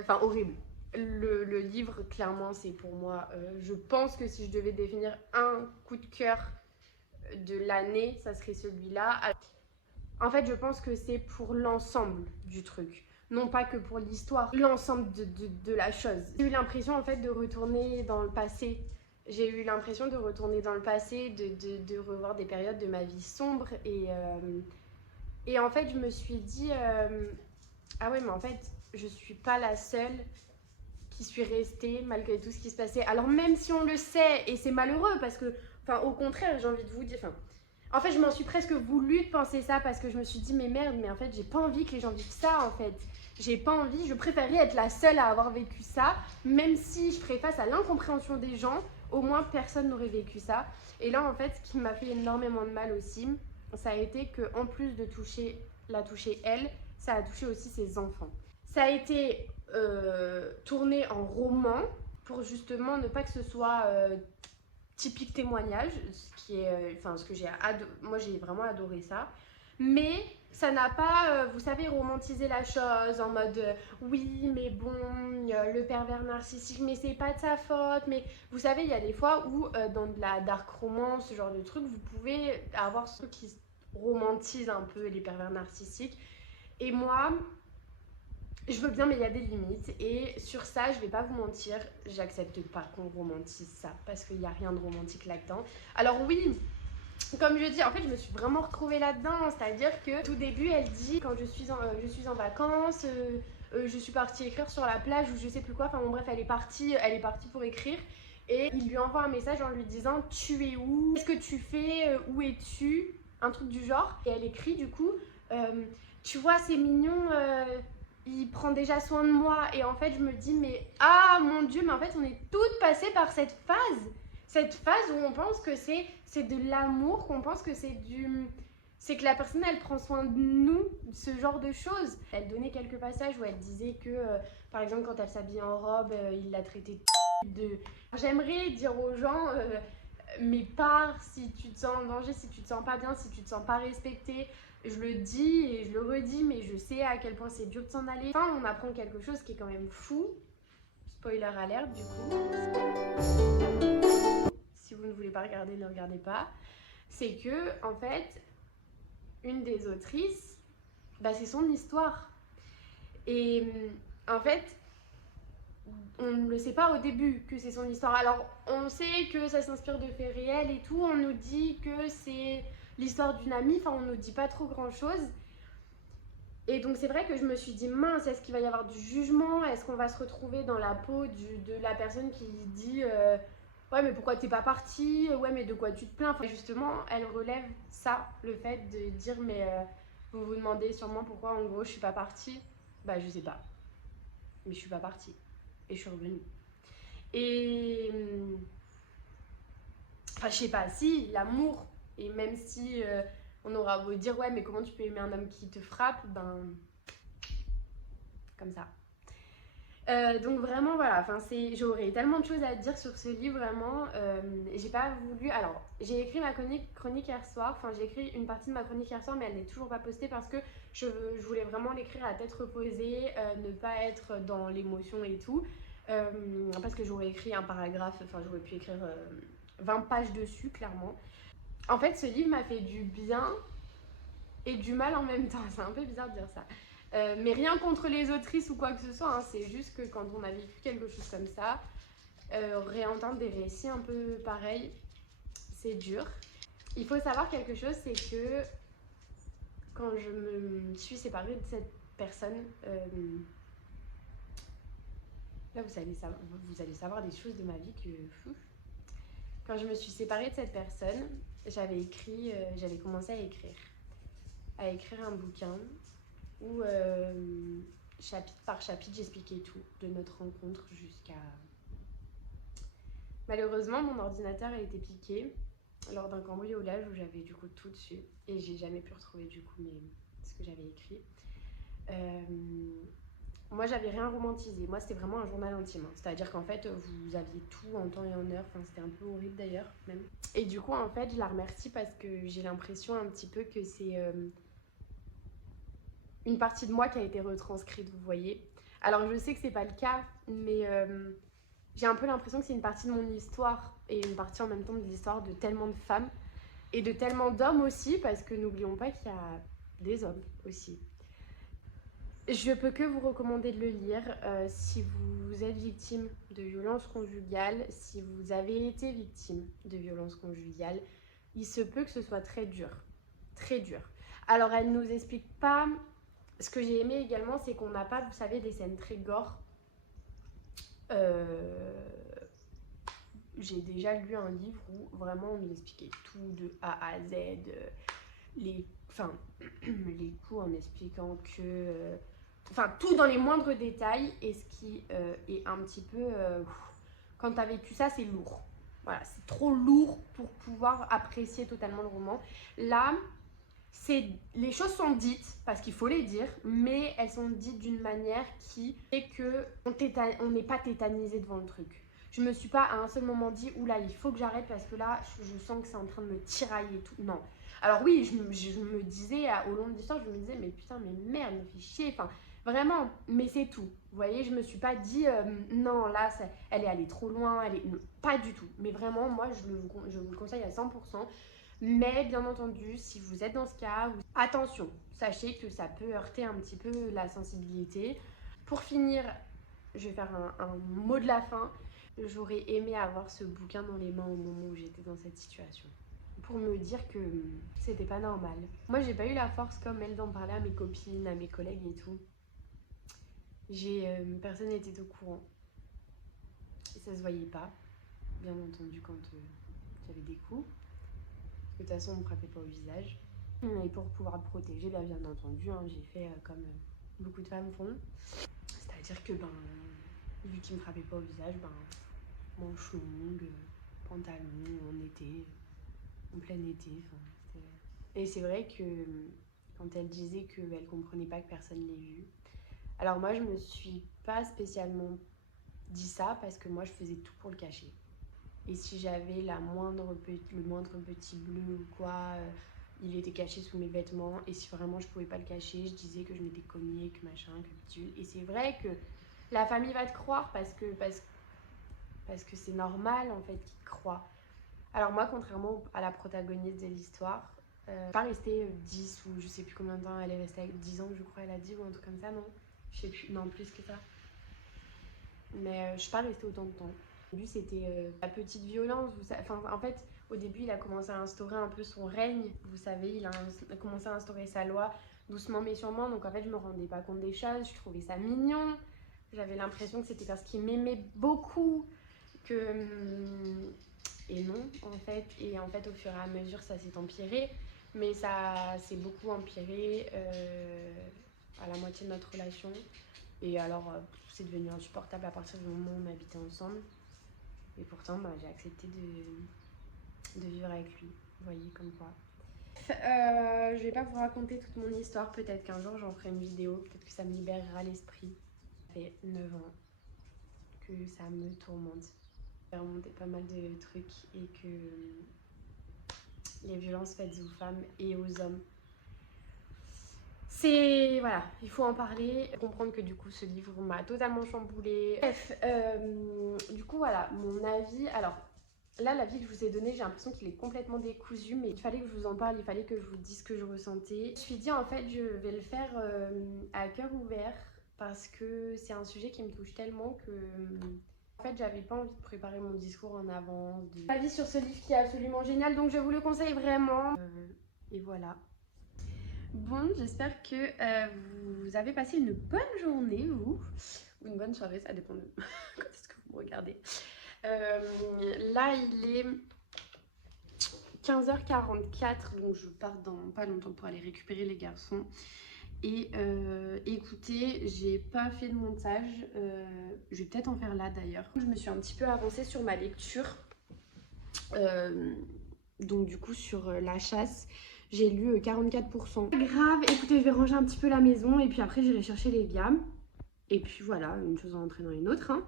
Enfin horrible. Le livre clairement c'est pour moi, je pense que si je devais définir un coup de cœur de l'année, ça serait celui-là. En fait, je pense que c'est pour l'ensemble du truc, non pas que pour l'histoire, l'ensemble de la chose. J'ai eu l'impression en fait de retourner dans le passé. J'ai eu l'impression de retourner dans le passé, de revoir des périodes de ma vie sombre et en fait je me suis dit ah ouais mais en fait je suis pas la seule qui suis restée malgré tout ce qui se passait. Alors même si on le sait et c'est malheureux parce que enfin, au contraire, j'ai envie de vous dire. Enfin, en fait, je m'en suis presque voulu de penser ça parce que je me suis dit, mais merde, mais en fait, j'ai pas envie que les gens vivent ça en fait. J'ai pas envie, je préférerais être la seule à avoir vécu ça, même si je ferais face à l'incompréhension des gens, au moins personne n'aurait vécu ça. Et là, en fait, ce qui m'a fait énormément de mal aussi, ça a été que en plus de la toucher elle, ça a touché aussi ses enfants. Ça a été tourné en roman pour justement ne pas que ce soit typique témoignage, ce qui est, enfin ce que moi j'ai vraiment adoré ça, mais ça n'a pas, vous savez, romantisé la chose en mode oui mais bon le pervers narcissique mais c'est pas de sa faute, mais vous savez il y a des fois où dans de la dark romance, ce genre de truc, vous pouvez avoir ceux qui romantisent un peu les pervers narcissiques et moi je veux bien, mais il y a des limites. Et sur ça, je vais pas vous mentir, j'accepte pas qu'on romantise ça. Parce qu'il n'y a rien de romantique là-dedans. Alors oui, comme je dis, en fait, je me suis vraiment retrouvée là-dedans. C'est-à-dire que tout début, elle dit, quand je suis en vacances, je suis partie écrire sur la plage ou je sais plus quoi. Enfin bon, bref, elle est partie pour écrire. Et il lui envoie un message en lui disant « Tu es où? Qu'est-ce que tu fais? Où es-tu ?» Un truc du genre. Et elle écrit du coup « Tu vois, c'est mignon. Il prend déjà soin de moi. » Et en fait je me dis mais ah mon dieu, mais en fait on est toutes passées par cette phase où on pense que c'est de l'amour, qu'on pense que c'est que la personne elle prend soin de nous, ce genre de choses. Elle donnait quelques passages où elle disait que par exemple quand elle s'habillait en robe, il la traitait de... J'aimerais dire aux gens mais pars si tu te sens en danger, si tu te sens pas bien, si tu te sens pas respecté. Je le dis et je le redis, mais je sais à quel point c'est dur de s'en aller. Enfin, on apprend quelque chose qui est quand même fou. Spoiler alert, du coup. Si vous ne voulez pas regarder, ne regardez pas. C'est que, en fait, une des autrices, bah, c'est son histoire. Et en fait, on ne le sait pas au début que c'est son histoire. Alors, on sait que ça s'inspire de faits réels et tout. On nous dit que c'est l'histoire d'une amie. Enfin, on nous dit pas trop grand-chose. Et donc, c'est vrai que je me suis dit, mince, est-ce qu'il va y avoir du jugement? Est-ce qu'on va se retrouver dans la peau de la personne qui dit ouais, mais pourquoi t'es pas partie? Ouais, mais de quoi tu te plains? Enfin, justement, elle relève ça, le fait de dire, mais vous vous demandez sûrement pourquoi, en gros, je suis pas partie. Bah, je sais pas. Mais je suis pas partie. Et je suis revenue. Et enfin, je sais pas, si, l'amour, et même si on aura beau dire ouais, mais comment tu peux aimer un homme qui te frappe, ben comme ça. Donc vraiment voilà, enfin j'aurais tellement de choses à dire sur ce livre vraiment. J'ai pas voulu. Alors j'ai écrit ma chronique hier soir. Enfin j'ai écrit une partie de ma chronique hier soir, mais elle n'est toujours pas postée parce que je voulais vraiment l'écrire à tête reposée, ne pas être dans l'émotion et tout. Parce que j'aurais écrit un paragraphe, enfin j'aurais pu écrire 20 pages dessus clairement. En fait ce livre m'a fait du bien et du mal en même temps. C'est un peu bizarre de dire ça. Mais rien contre les autrices ou quoi que ce soit, hein. C'est juste que quand on a vécu quelque chose comme ça, réentendre des récits un peu pareils, c'est dur. Il faut savoir quelque chose, c'est que quand je me suis séparée de cette personne, là vous allez savoir des choses de ma vie que... Quand je me suis séparée de cette personne, j'avais commencé à écrire un bouquin où chapitre par chapitre j'expliquais tout de notre rencontre jusqu'à... Malheureusement mon ordinateur a été piqué lors d'un cambriolage où j'avais du coup tout dessus et j'ai jamais pu retrouver du coup ce que j'avais écrit. Moi j'avais rien romantisé, moi c'était vraiment un journal intime, hein. C'est-à-dire qu'en fait vous aviez tout en temps et en heure, enfin c'était un peu horrible d'ailleurs même. Et du coup en fait je la remercie parce que j'ai l'impression un petit peu que c'est une partie de moi qui a été retranscrite, vous voyez. Alors je sais que c'est pas le cas, mais j'ai un peu l'impression que c'est une partie de mon histoire et une partie en même temps de l'histoire de tellement de femmes et de tellement d'hommes aussi, parce que n'oublions pas qu'il y a des hommes aussi. Je peux que vous recommander de le lire si vous êtes victime de violences conjugales, si vous avez été victime de violences conjugales. Il se peut que ce soit très dur, très dur. Alors elle nous explique pas. Ce que j'ai aimé également, c'est qu'on n'a pas, vous savez, des scènes très gore. J'ai déjà lu un livre où vraiment on nous expliquait tout de A à Z, les coups en expliquant que... Enfin, tout dans les moindres détails, et ce qui est un petit peu... quand tu as vécu ça, c'est lourd. Voilà, c'est trop lourd pour pouvoir apprécier totalement le roman. Là, les choses sont dites, parce qu'il faut les dire, mais elles sont dites d'une manière qui fait qu'on n'est pas tétanisé devant le truc. Je me suis pas à un seul moment dit, oula, il faut que j'arrête parce que là, je sens que c'est en train de me tirailler et tout. Non. Alors oui, je me disais, au long de l'histoire, je me disais, mais putain, mais merde, me fait chier. Enfin, vraiment, mais c'est tout. Vous voyez, je me suis pas dit, non, là, elle est allée trop loin, non, pas du tout. Mais vraiment, moi, je vous le conseille à 100%. Mais bien entendu, si vous êtes dans ce cas, attention, sachez que ça peut heurter un petit peu la sensibilité. Pour finir, je vais faire un mot de la fin. J'aurais aimé avoir ce bouquin dans les mains au moment où j'étais dans cette situation, pour me dire que c'était pas normal. Moi, j'ai pas eu la force comme elle d'en parler à mes copines, à mes collègues et tout. Personne n'était au courant. Et ça se voyait pas, bien entendu, quand j'avais des coups. De toute façon, on me frappait pas au visage. Et pour pouvoir me protéger, bien entendu, hein, j'ai fait comme beaucoup de femmes font. C'est-à-dire que, vu qu'il me frappait pas au visage, manches longues, pantalon, en été, en plein été. Et c'est vrai que quand elle disait qu'elle comprenait pas que personne l'ait vu. Alors moi, je me suis pas spécialement dit ça parce que moi, je faisais tout pour le cacher. Et si j'avais le moindre petit bleu ou quoi, il était caché sous mes vêtements. Et si vraiment je pouvais pas le cacher, je disais que je m'étais cognée, que machin, que bidule. Et c'est vrai que la famille va te croire parce que c'est normal en fait qu'ils te croient. Alors moi, contrairement à la protagoniste de l'histoire, je suis pas restée 10 ou je sais plus combien de temps, elle est restée avec 10 ans je crois, elle a dit, ou un truc comme ça, non? Je sais plus, non, plus que ça. Mais je suis pas restée autant de temps. Au début, c'était la petite violence. En fait, au début, il a commencé à instaurer un peu son règne. Vous savez, il a commencé à instaurer sa loi doucement mais sûrement. Donc en fait, je me rendais pas compte des choses. Je trouvais ça mignon. J'avais l'impression que c'était parce qu'il m'aimait beaucoup que... Et non, en fait. Et en fait, au fur et à mesure, ça s'est empiré. Mais ça s'est beaucoup empiré à la moitié de notre relation. Et alors, c'est devenu insupportable à partir du moment où on habitait ensemble. Et pourtant, j'ai accepté de vivre avec lui. Vous voyez, comme quoi. Je vais pas vous raconter toute mon histoire. Peut-être qu'un jour, j'en ferai une vidéo. Peut-être que ça me libérera l'esprit. Ça fait 9 ans que ça me tourmente. J'ai remonté pas mal de trucs et que les violences faites aux femmes et aux hommes, voilà, il faut en parler, comprendre que du coup ce livre m'a totalement chamboulée. Bref, du coup voilà, mon avis. Alors là, l'avis que je vous ai donné, j'ai l'impression qu'il est complètement décousu, mais il fallait que je vous en parle, il fallait que je vous dise ce que je ressentais. Je me suis dit en fait, je vais le faire à cœur ouvert parce que c'est un sujet qui me touche tellement que... En fait, j'avais pas envie de préparer mon discours en avance. Avis sur ce livre qui est absolument génial, donc je vous le conseille vraiment. Et voilà. Bon, j'espère que vous avez passé une bonne journée, vous, ou une bonne soirée, ça dépend de quand est-ce que vous me regardez. Là, il est 15h44, donc je pars dans pas longtemps pour aller récupérer les garçons. Et écoutez, j'ai pas fait de montage, je vais peut-être en faire là d'ailleurs. Je me suis un petit peu avancée sur ma lecture. Donc du coup sur la chasse, j'ai lu 44%. Grave, écoutez, je vais ranger un petit peu la maison et puis après j'irai chercher les gammes. Et puis voilà, une chose en entraînant une autre. Hein.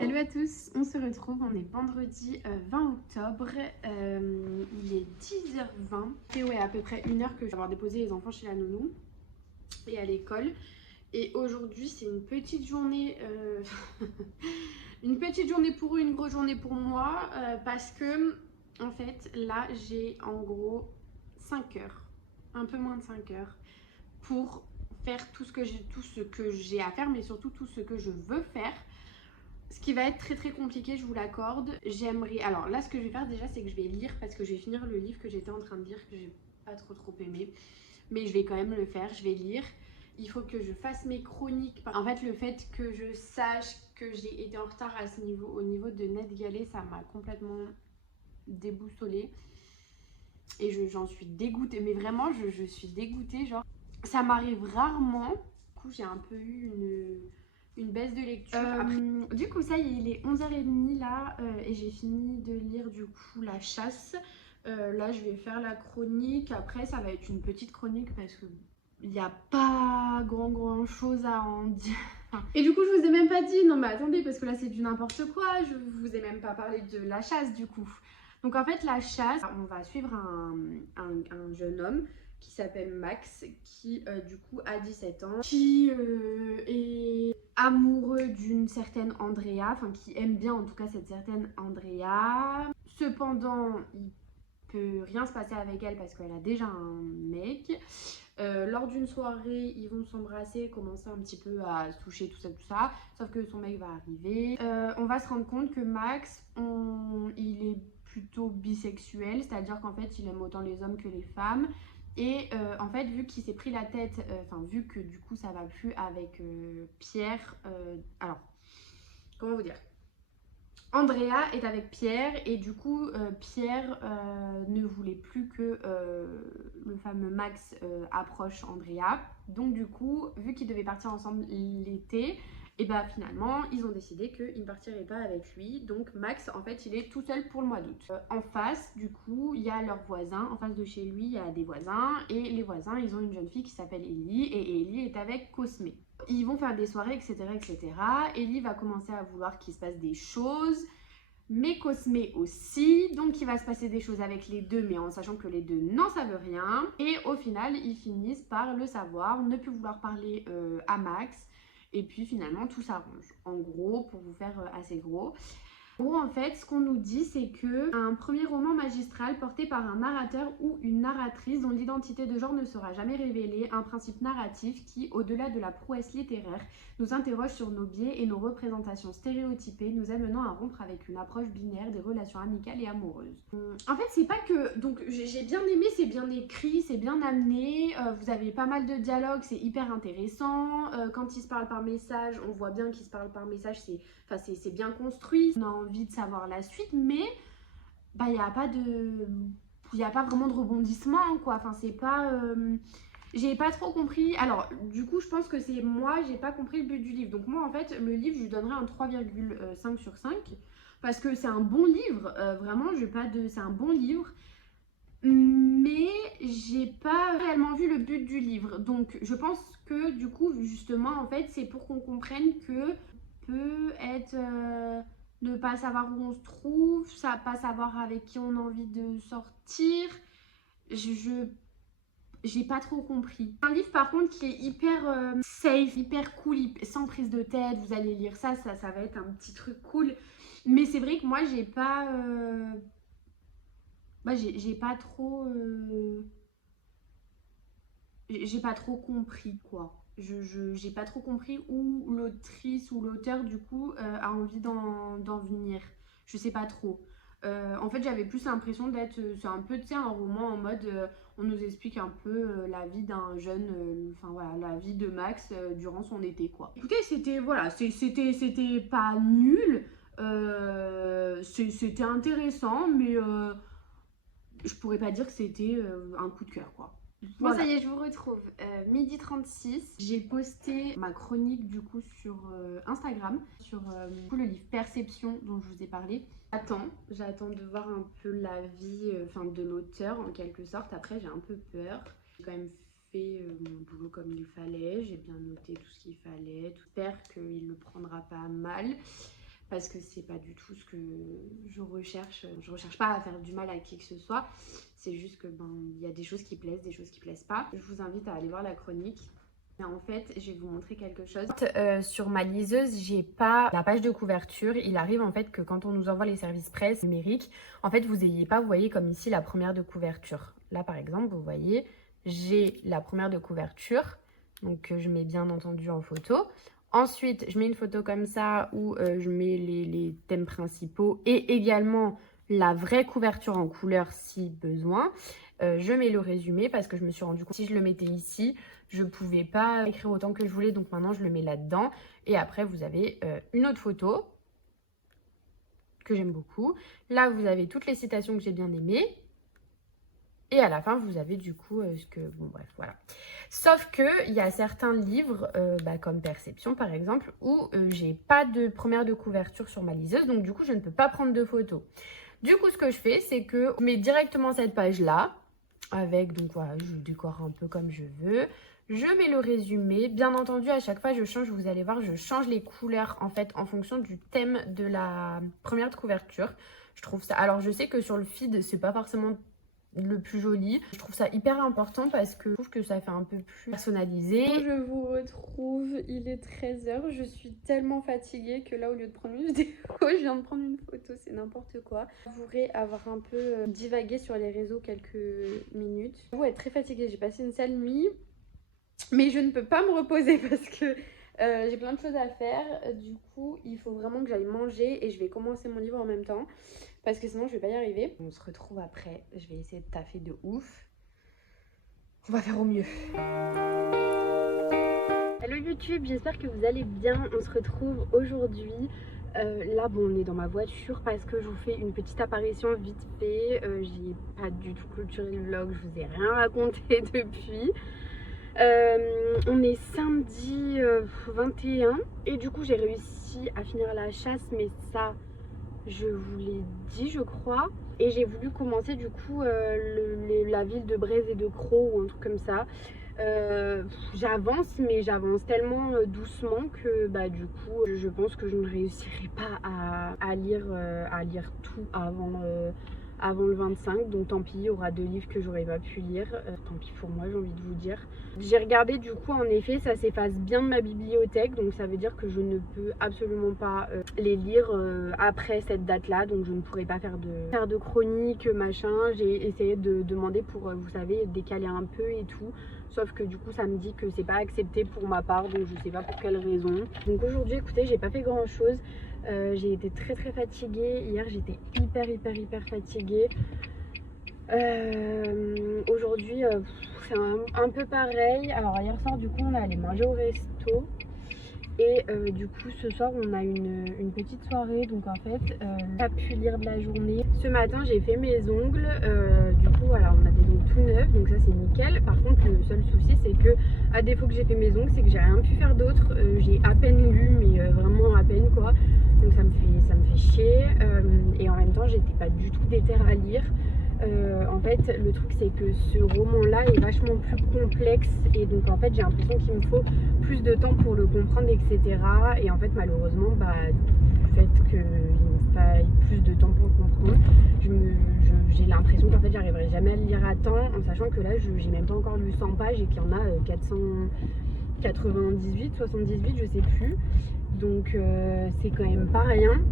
Hello à tous, on se retrouve, on est vendredi 20 octobre, il est 10h20. Et ouais, à peu près 1 heure que je vais avoir déposé les enfants chez la nounou et à l'école. Et aujourd'hui c'est une petite journée, une petite journée pour eux, une grosse journée pour moi, parce que en fait là j'ai en gros 5 heures, un peu moins de 5 heures pour faire tout ce que j'ai à faire, mais surtout tout ce que je veux faire. Ce qui va être très très compliqué, je vous l'accorde. J'aimerais... Alors là, ce que je vais faire déjà, c'est que je vais lire parce que je vais finir le livre que j'étais en train de lire, que j'ai pas trop aimé. Mais je vais quand même le faire, je vais lire. Il faut que je fasse mes chroniques. En fait, le fait que je sache que j'ai été en retard à ce niveau, au niveau de NetGalley, ça m'a complètement déboussolée. Et j'en suis dégoûtée. Mais vraiment, je suis dégoûtée. Genre, ça m'arrive rarement. Du coup, j'ai un peu eu une baisse de lecture. Du coup ça y est, il est 11h30 là et j'ai fini de lire du coup La Chasse. Là je vais faire la chronique, après ça va être une petite chronique parce que il n'y a pas grand chose à en dire. Et du coup je vous ai même pas dit, non mais attendez parce que là c'est du n'importe quoi, je vous ai même pas parlé de La Chasse du coup. Donc en fait La Chasse, on va suivre un jeune homme qui s'appelle Max, qui du coup a 17 ans, qui est amoureux d'une certaine Andrea, enfin qui aime bien en tout cas cette certaine Andrea. Cependant, il peut rien se passer avec elle parce qu'elle a déjà un mec. Lors d'une soirée, ils vont s'embrasser, commencer un petit peu à se toucher, tout ça. Sauf que son mec va arriver. On va se rendre compte que Max, il est plutôt bisexuel, c'est-à-dire qu'en fait, il aime autant les hommes que les femmes. Et en fait, vu qu'il s'est pris la tête, vu que du coup ça va plus avec Pierre, alors, comment vous dire, Andrea est avec Pierre et du coup Pierre ne voulait plus que le fameux Max approche Andrea. Donc du coup, vu qu'ils devaient partir ensemble l'été, et bah finalement ils ont décidé qu'ils ne partiraient pas avec lui. Donc Max en fait il est tout seul pour le mois d'août. En face du coup il y a leurs voisins, en face de chez lui il y a des voisins. Et les voisins ils ont une jeune fille qui s'appelle Ellie. Et Ellie est avec Cosmé. Ils vont faire des soirées etc. Ellie va commencer à vouloir qu'il se passe des choses. Mais Cosmé aussi, donc il va se passer des choses avec les deux, mais en sachant que les deux n'en savent rien. Et au final, ils finissent par le savoir, ne plus vouloir parler à Max. Et puis finalement, tout s'arrange. En gros, pour vous faire assez gros. En gros, en fait, ce qu'on nous dit, c'est que un premier roman magistral porté par un narrateur ou une narratrice dont l'identité de genre ne sera jamais révélée, un principe narratif qui, au-delà de la prouesse littéraire, nous interroge sur nos biais et nos représentations stéréotypées, nous amenant à rompre avec une approche binaire des relations amicales et amoureuses. En fait, c'est pas que... Donc, j'ai bien aimé, c'est bien écrit, c'est bien amené, vous avez pas mal de dialogues, c'est hyper intéressant. Quand ils se parlent par message, on voit bien qu'ils se parlent par message, c'est bien construit. On a envie de savoir la suite, mais bah, il n'y a pas vraiment de rebondissement, quoi. Enfin, c'est pas... J'ai pas trop compris. Alors, du coup, je pense que c'est moi, j'ai pas compris le but du livre. Donc moi, en fait, le livre, je lui donnerais un 3,5 sur 5. Parce que c'est un bon livre. Vraiment, c'est un bon livre. Mais j'ai pas réellement vu le but du livre. Donc, je pense que, du coup, justement, en fait, c'est pour qu'on comprenne que peut être... ne pas savoir où on se trouve, ça pas savoir avec qui on a envie de sortir. J'ai pas trop compris. Un livre par contre qui est hyper safe, hyper cool, sans prise de tête. Vous allez lire ça va être un petit truc cool. Mais c'est vrai que moi j'ai pas... j'ai pas trop... J'ai pas trop compris quoi. J'ai pas trop compris où l'autrice ou l'auteur du coup a envie d'en venir. Je sais pas trop. En fait j'avais plus l'impression d'être, c'est un peu un roman en mode on nous explique un peu la vie d'un jeune, enfin voilà, la vie de Max durant son été quoi. Écoutez, c'était voilà, c'était pas nul, c'était intéressant, mais je pourrais pas dire que c'était un coup de cœur quoi. Bon, Voilà. ça y est, je vous retrouve. Midi 36. J'ai posté ma chronique du coup sur Instagram, sur du coup, le livre Perception dont je vous ai parlé. J'attends de voir un peu la vie de l'auteur en quelque sorte. Après j'ai un peu peur. J'ai quand même fait mon boulot comme il fallait, j'ai bien noté tout ce qu'il fallait. J'espère qu'il le prendra pas mal. Parce que c'est pas du tout ce que je recherche. Je recherche pas à faire du mal à qui que ce soit. C'est juste que il y a des choses qui plaisent, des choses qui plaisent pas. Je vous invite à aller voir la chronique. Et en fait, je vais vous montrer quelque chose. Sur ma liseuse, j'ai pas la page de couverture. Il arrive en fait que quand on nous envoie les services presse numériques, en fait vous ayez pas, vous voyez comme ici la première de couverture. Là par exemple, vous voyez, j'ai la première de couverture. Donc je mets bien entendu en photo. Ensuite, je mets une photo comme ça où je mets les thèmes principaux et également la vraie couverture en couleur si besoin. Je mets le résumé parce que je me suis rendu compte que si je le mettais ici, je ne pouvais pas écrire autant que je voulais. Donc maintenant, je le mets là-dedans. Et après, vous avez une autre photo que j'aime beaucoup. Là, vous avez toutes les citations que j'ai bien aimées. Et à la fin, vous avez du coup ce que... Bon, bref, voilà. Sauf qu'il y a certains livres, comme Perception par exemple, où j'ai pas de première de couverture sur ma liseuse. Donc du coup, je ne peux pas prendre de photos. Du coup, ce que je fais, c'est que je mets directement cette page-là. Avec, donc voilà, je décore un peu comme je veux. Je mets le résumé. Bien entendu, à chaque fois, je change, vous allez voir, je change les couleurs en fait en fonction du thème de la première de couverture. Je trouve ça... Alors, je sais que sur le feed, c'est pas forcément le plus joli. Je trouve ça hyper important parce que je trouve que ça fait un peu plus personnalisé. Je vous retrouve, il est 13h, je suis tellement fatiguée que là au lieu de prendre une vidéo, je viens de prendre une photo, c'est n'importe quoi. Je voudrais avoir un peu divagué sur les réseaux quelques minutes. Je vais être très fatiguée, j'ai passé une sale nuit, mais je ne peux pas me reposer parce que j'ai plein de choses à faire. Du coup, il faut vraiment que j'aille manger et je vais commencer mon livre en même temps. Parce que sinon je vais pas y arriver. On se retrouve après. Je vais essayer de taffer de ouf. On va faire au mieux. Hello YouTube, j'espère que vous allez bien. On se retrouve aujourd'hui. Là on est dans ma voiture parce que je vous fais une petite apparition vite fait. J'ai pas du tout clôturé le vlog, je vous ai rien raconté depuis. On est samedi 21 et du coup j'ai réussi à finir la chasse, mais ça je vous l'ai dit je crois. Et j'ai voulu commencer du coup la ville de Braise et de Crau ou un truc comme ça. J'avance, mais j'avance tellement doucement que du coup je pense que je ne réussirai pas à lire tout avant le 25, donc tant pis, il y aura 2 livres que j'aurais pas pu lire, tant pis pour moi, j'ai envie de vous dire. J'ai regardé du coup, en effet, ça s'efface bien de ma bibliothèque, donc ça veut dire que je ne peux absolument pas les lire après cette date-là, donc je ne pourrai pas faire de chronique, machin. J'ai essayé de demander pour, vous savez, décaler un peu et tout, sauf que du coup ça me dit que c'est pas accepté pour ma part, donc je sais pas pour quelle raison. Donc aujourd'hui, écoutez, j'ai pas fait grand-chose. J'ai été très fatiguée. Hier j'étais hyper fatiguée. Aujourd'hui c'est un peu pareil. Alors hier soir du coup on est allé manger au resto. Et du coup ce soir on a une petite soirée. Donc en fait j'ai pas pu lire de la journée. Ce matin j'ai fait mes ongles. Du coup voilà, on a des ongles tout neufs, donc ça c'est nickel. Par contre le seul souci c'est que à défaut que j'ai fait mes ongles, c'est que j'ai rien pu faire d'autre. J'ai à peine lu, mais vraiment à peine quoi. Donc ça me fait chier. Et en même temps j'étais pas du tout déter à lire. En fait le truc c'est que ce roman là est vachement plus complexe, et donc en fait j'ai l'impression qu'il me faut plus de temps pour le comprendre, etc. Et en fait malheureusement du fait qu'il me faille plus de temps pour le comprendre, j'ai l'impression qu'en fait j'arriverai jamais à le lire à temps, en sachant que là j'ai même pas encore lu 100 pages et qu'il y en a 498, 78, je sais plus. Donc c'est quand même pas rien.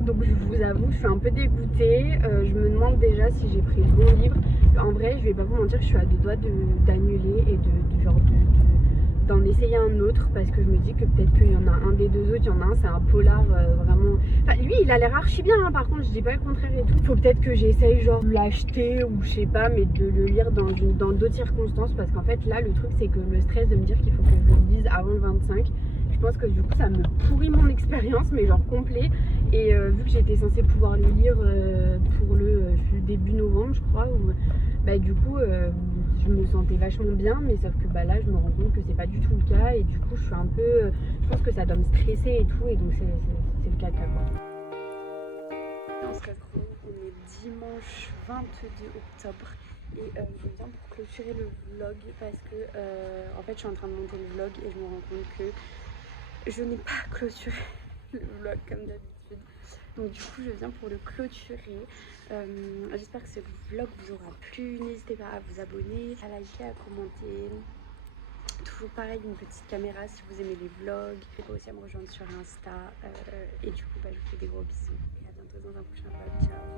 Donc je vous avoue, je suis un peu dégoûtée. Je me demande déjà si j'ai pris le bon livre. En vrai, je vais pas vous mentir, je suis à 2 doigts d'annuler et d'en essayer un autre, parce que je me dis que peut-être qu'il y en a un des 2 autres, il y en a un, c'est un polar vraiment... Enfin lui il a l'air archi bien hein, par contre je dis pas le contraire et tout. Faut peut-être que j'essaye genre de l'acheter ou je sais pas, mais de le lire dans d'autres circonstances, parce qu'en fait là le truc c'est que le stress de me dire qu'il faut que je le lise avant le 25, je pense que du coup ça me pourrit mon expérience, mais genre complet. Et vu que j'étais censée pouvoir le lire pour le début novembre je crois, du coup je me sentais vachement bien, mais sauf que bah, là je me rends compte que c'est pas du tout le cas et du coup je suis un peu, je pense que ça doit me stresser et tout et donc c'est le caca quoi. On se retrouve, on est dimanche 22 octobre et je viens pour clôturer le vlog parce que en fait je suis en train de monter le vlog et je me rends compte que je n'ai pas clôturé le vlog comme d'habitude. Donc du coup je viens pour le clôturer. J'espère que ce vlog vous aura plu. N'hésitez pas à vous abonner, à liker, à commenter. Toujours pareil, une petite caméra si vous aimez les vlogs. N'hésitez pas aussi à me rejoindre sur Insta. Et du coup je vous fais des gros bisous. Et à bientôt dans un prochain vlog. Ciao.